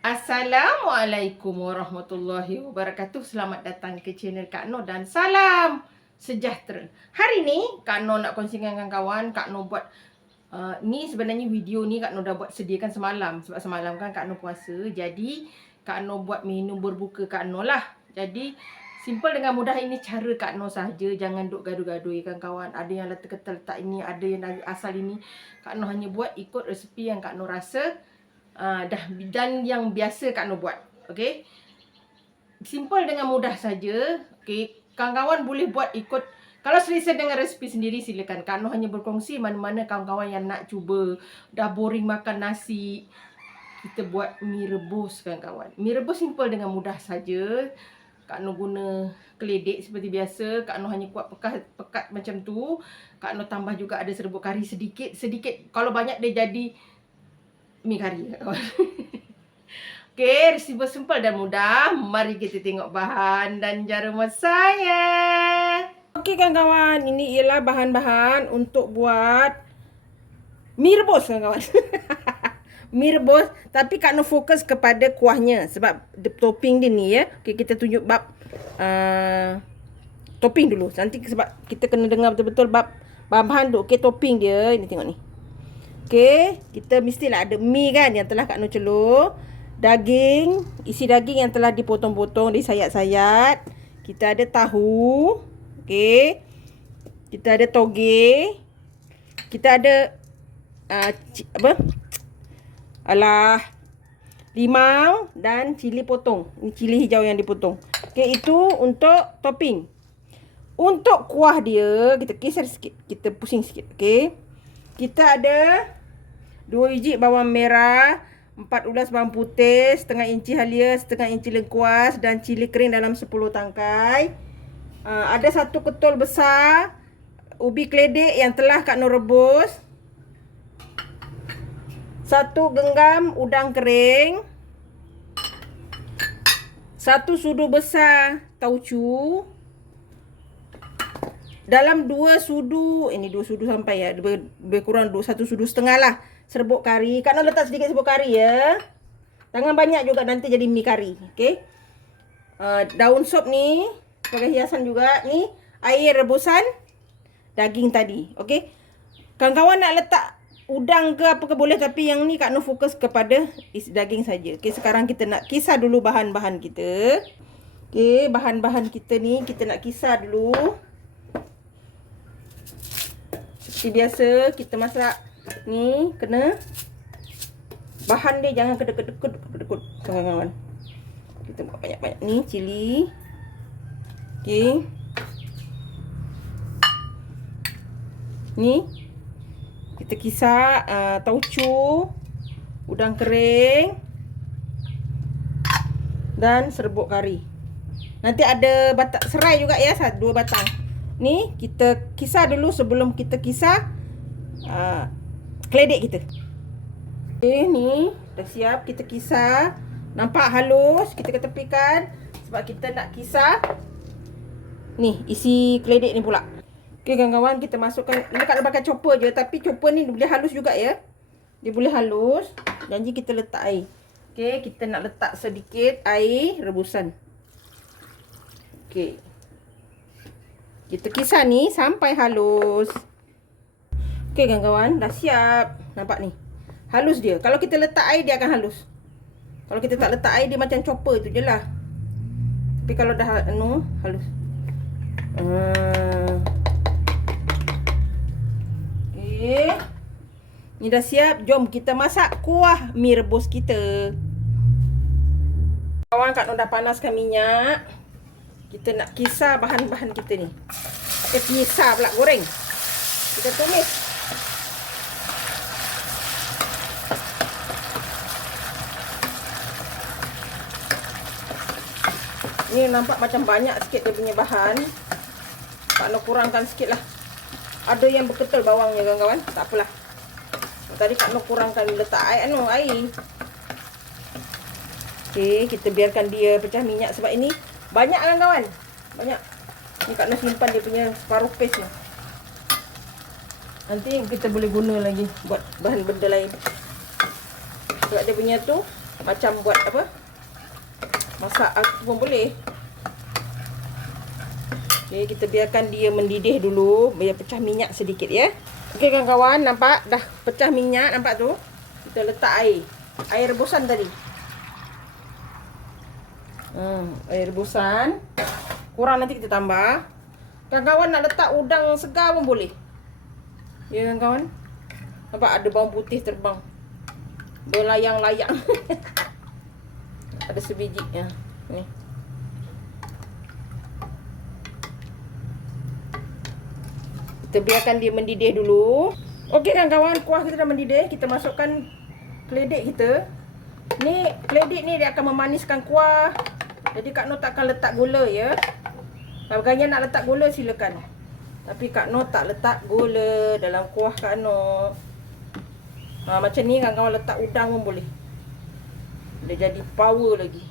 Assalamualaikum warahmatullahi wabarakatuh. Selamat datang ke channel Kak Noh dan salam sejahtera. Hari ni Kak Noh nak kongsikan dengan kawan, Kak Noh buat uh, ni sebenarnya video ni Kak Noh dah buat sediakan semalam sebab semalam kan Kak Noh puasa. Jadi Kak Noh buat minum berbuka Kak Noh lah. Jadi simple dengan mudah ini cara Kak Noh saja. Jangan duk gaduh-gaduh kan kawan. Ada yang letak letak ini, ada yang asal ini. Kak Noh hanya buat ikut resepi yang Kak Noh rasa uh, dah dan yang biasa Kak Noh buat. Okey. Simple dengan mudah saja. Okey. Kawan-kawan boleh buat ikut kalau selesa dengan resepi sendiri silakan. Kak Noh hanya berkongsi mana-mana kawan-kawan yang nak cuba dah boring makan nasi. Kita buat mie rebus kawan-kawan. Mie rebus simple dengan mudah saja. Kak Noh guna keledek seperti biasa. Kak Noh hanya kuat pekat, pekat macam tu. Kak Noh tambah juga ada serbuk kari sedikit. Sedikit. Kalau banyak dia jadi mi kari. Okey, resipi simple dan mudah. Mari kita tengok bahan dan cara masaknya. Okey kawan-kawan, ini ialah bahan-bahan untuk buat mi rebus kawan-kawan. mi rebus tapi Kak Noh fokus kepada kuahnya sebab the topping dia ni ya. Okey, kita tunjuk bab uh, topping dulu. Nanti sebab kita kena dengar betul-betul bab bahan-bahan tu. Okey, topping dia. Ini tengok ni. Okey, kita mestilah ada mi kan yang telah Kak Noh celur. Daging, isi daging yang telah dipotong-potong, disayat-sayat. Kita ada tahu. Okey. Kita ada toge. Kita ada uh, apa? Alah. Limau dan cili potong. Ini cili hijau yang dipotong. Okey, itu untuk topping. Untuk kuah dia, kita kisar sikit. Kita pusing sikit. Okey. Kita ada 2 biji bawang merah, 4 ulas bawang putih, setengah inci halia, setengah inci lengkuas dan cili kering dalam 10 tangkai. Uh, ada satu ketol besar ubi keledek yang telah Kak Nur rebus. Satu genggam udang kering. Satu sudu besar taucu. Dalam dua sudu, ini dua sudu sampai ya, lebih, lebih kurang dua, satu sudu setengah lah serbuk kari. Kak nak letak sedikit serbuk kari ya. Jangan banyak juga nanti jadi mie kari. Okay. Uh, daun sop ni sebagai hiasan juga. Ni air rebusan daging tadi. Okay. Kawan-kawan nak letak udang ke apa ke boleh. Tapi yang ni Kak Nur fokus kepada isi daging saja. Okay. Sekarang kita nak kisar dulu bahan-bahan kita. Okay. Bahan-bahan kita ni kita nak kisar dulu. Seperti biasa kita masak Ni kena bahan dia jangan kedekut-kedekut kedekut kawan-kawan. Kita buat banyak-banyak ni cili. Okey. Ni kita kisar uh, tauco, udang kering dan serbuk kari. Nanti ada batang serai juga ya, dua batang. Ni kita kisar dulu sebelum kita kisar uh, keledek kita. Okay, ni dah siap kita kisar. Nampak halus, kita ketepikan sebab kita nak kisar. Ni, isi keledek ni pula. Okey kawan-kawan, kita masukkan ini kat pakai chopper je tapi chopper ni boleh halus juga ya. Dia boleh halus. Janji kita letak air. Okey, kita nak letak sedikit air rebusan. Okey. Kita kisar ni sampai halus. Okey kawan-kawan, dah siap. Nampak ni. Halus dia. Kalau kita letak air, dia akan halus. Kalau kita tak letak air, dia macam chopper tu je lah. Tapi kalau dah anu, halus. Uh. Okey. Ni dah siap. Jom kita masak kuah mie rebus kita. Kawan kat dah panaskan minyak. Kita nak kisar bahan-bahan kita ni. Eh, kisar pula goreng. Kita tumis. Ni nampak macam banyak sikit dia punya bahan. Tak nak kurangkan sikit lah. Ada yang berketul bawangnya kawan-kawan. Tak apalah. Tadi tak nak kurangkan letak air. Anu, air. Okey, kita biarkan dia pecah minyak. Sebab ini banyak kawan-kawan. Banyak. Ni Kak Noh simpan dia punya separuh paste ni. Nanti kita boleh guna lagi buat bahan benda lain. Sebab dia punya tu macam buat apa? Masak aku pun boleh. Okey, kita biarkan dia mendidih dulu, biar pecah minyak sedikit ya. Okey kawan-kawan, nampak dah pecah minyak, nampak tu? Kita letak air. Air rebusan tadi. Hmm, air rebusan. Kurang nanti kita tambah. Kawan-kawan nak letak udang segar pun boleh. Ya kawan-kawan. Nampak ada bawang putih terbang. Berlayang-layang. ada sebiji ya. Ni. Kita biarkan dia mendidih dulu. Okey kawan-kawan, kuah kita dah mendidih. Kita masukkan keledek kita. Ni keledek ni dia akan memaniskan kuah. Jadi Kak Noh takkan letak gula ya. Kalau kalian nak letak gula silakan. Tapi Kak Noh tak letak gula dalam kuah Kak Noh. Ha, macam ni kan kawan letak udang pun boleh. Dia jadi power lagi.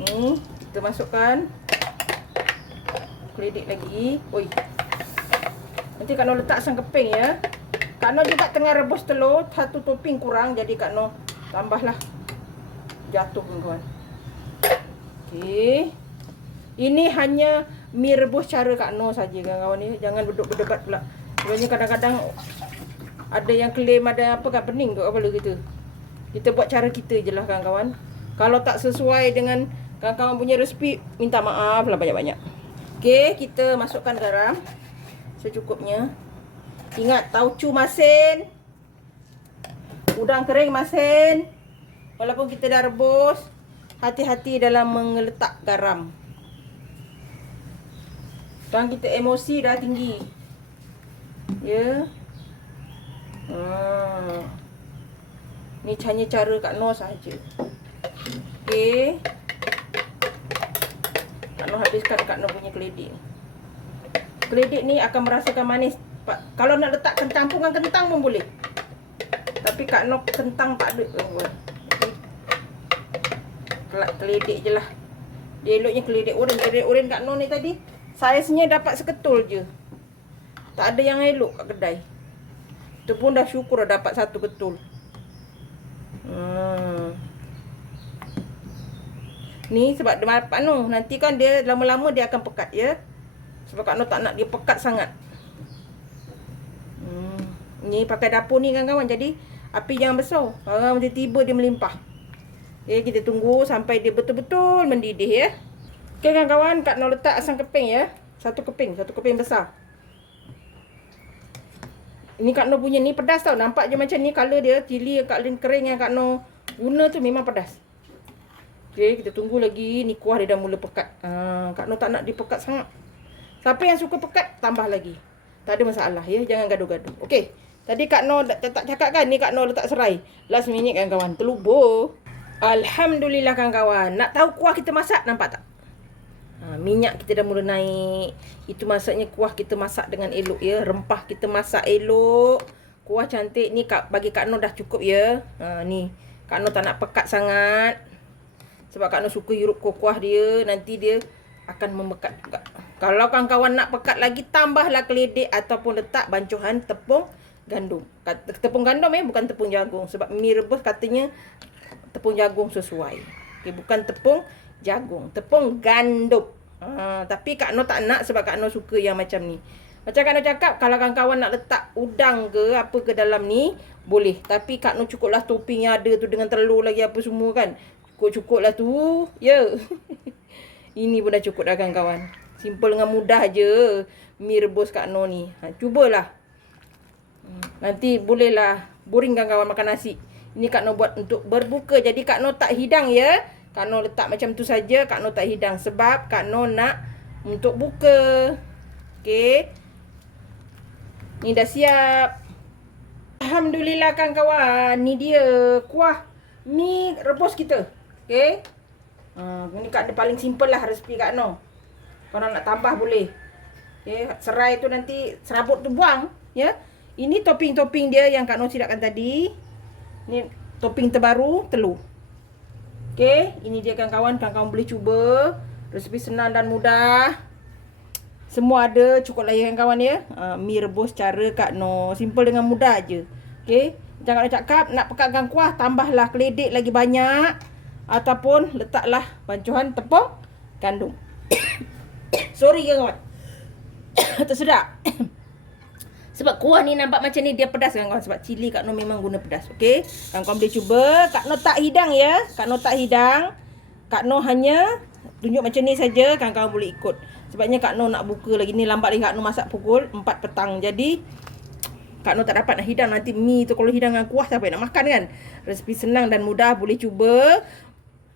Ni kita masukkan keledek lagi. Oi. Nanti Kak Noh letak sang keping ya. Kak Noh juga tengah rebus telur, satu topping kurang jadi Kak Noh tambahlah. Jatuh kawan-kawan. Okey. Ini hanya mi rebus cara Kak Noh saja kawan-kawan ni. Jangan duduk berdebat pula. Sebenarnya kadang-kadang ada yang klaim ada apa kan pening tu apa gitu. Kita buat cara kita je lah kawan-kawan. Kalau tak sesuai dengan kawan-kawan punya resipi, minta maaf lah banyak-banyak. Okey, kita masukkan garam secukupnya. Ingat taucu masin. Udang kering masin. Walaupun kita dah rebus, hati-hati dalam mengeletak garam. Sekarang kita emosi dah tinggi. Ya. Hmm. Ni hanya cara Kak Noh saja. Okey. Kak Noh habiskan Kak Noh punya keledek. Keledek ni akan merasakan manis. Kalau nak letak kentang pun kentang pun boleh. Tapi Kak Noh kentang tak ada. Oh, keledek je lah. Dia eloknya keledek oren. Keledek oren kat Noh ni tadi. Saiznya dapat seketul je. Tak ada yang elok kat kedai. Itu pun dah syukur dah dapat satu ketul. Hmm. Ni sebab dia mapan Noh. Nanti kan dia lama-lama dia akan pekat ya. Sebab Kak Noh tak nak dia pekat sangat. Hmm. Ni pakai dapur ni kan kawan. Jadi api jangan besar. Kalau tiba-tiba dia melimpah. Okay, kita tunggu sampai dia betul-betul mendidih ya. Okay, kawan-kawan, Kak Noh letak asam keping ya. Satu keping, satu keping besar. Ini Kak Noh punya ni pedas tau. Nampak je macam ni color dia. Cili Kak Lin kering yang Kak Noh guna tu memang pedas. Okay, kita tunggu lagi. Ni kuah dia dah mula pekat. Ha, Kak Noh tak nak dipekat sangat. Siapa yang suka pekat, tambah lagi. Tak ada masalah ya. Jangan gaduh-gaduh. Okay. Tadi Kak Noh tak cakap kan ni Kak Noh letak serai. Last minute kan kawan. Terlubur. Alhamdulillah kawan-kawan. Nak tahu kuah kita masak nampak tak? Minyak kita dah mula naik. Itu maksudnya kuah kita masak dengan elok ya. Rempah kita masak elok. Kuah cantik ni kak, bagi Kak Noh dah cukup ya. Ha, ni. Kak Noh tak nak pekat sangat. Sebab Kak Noh suka hirup kuah dia. Nanti dia akan memekat juga. Kalau kawan-kawan nak pekat lagi, tambahlah keledek ataupun letak bancuhan tepung gandum. Tepung gandum eh, bukan tepung jagung. Sebab mie rebus katanya tepung jagung sesuai. Okay, bukan tepung jagung, tepung gandum. Ha, tapi Kak Noh tak nak sebab Kak Noh suka yang macam ni. Macam Kak Noh cakap, kalau kawan-kawan nak letak udang ke apa ke dalam ni, boleh. Tapi Kak Noh cukuplah topping yang ada tu dengan telur lagi apa semua kan. Cukup-cukup lah tu. Ya. Yeah. Ini pun dah cukup dah kawan-kawan. Simple dengan mudah je. Mi rebus Kak Noh ni. Ha, cubalah. Hmm, nanti bolehlah boring kawan-kawan makan nasi. Ini Kak Noh buat untuk berbuka. Jadi Kak Noh tak hidang ya. Kak Noh letak macam tu saja. Kak Noh tak hidang. Sebab Kak Noh nak untuk buka. Okey. Ni dah siap. Alhamdulillah kan kawan. Ni dia kuah mi rebus kita. Okey. Uh, ni kat paling simple lah resipi Kak Noh. Kalau nak tambah boleh. Okey. Serai tu nanti serabut tu buang. Ya. Ini topping-topping dia yang Kak Noh siapkan tadi. Ni topping terbaru telur. Okey, ini dia kawan-kawan, kawan-kawan boleh cuba. Resipi senang dan mudah. Semua ada, cukup lah ya kawan ya. Uh, mi rebus cara Kak No. Simple dengan mudah aje. Okey. Jangan nak cakap nak pekatkan kuah tambahlah keledek lagi banyak ataupun letaklah bancuhan tepung gandum. Sorry ya kawan. Tersedak. Sebab kuah ni nampak macam ni dia pedas kan kawan sebab cili Kak Noh memang guna pedas. Okey. Kan kawan boleh cuba. Kak Noh tak hidang ya. Kak Noh tak hidang. Kak Noh hanya tunjuk macam ni saja kan kawan boleh ikut. Sebabnya Kak Noh nak buka lagi ni lambat lagi Kak Noh masak pukul 4 petang. Jadi Kak Noh tak dapat nak hidang nanti mi tu kalau hidang dengan kuah siapa nak makan kan. Resipi senang dan mudah boleh cuba.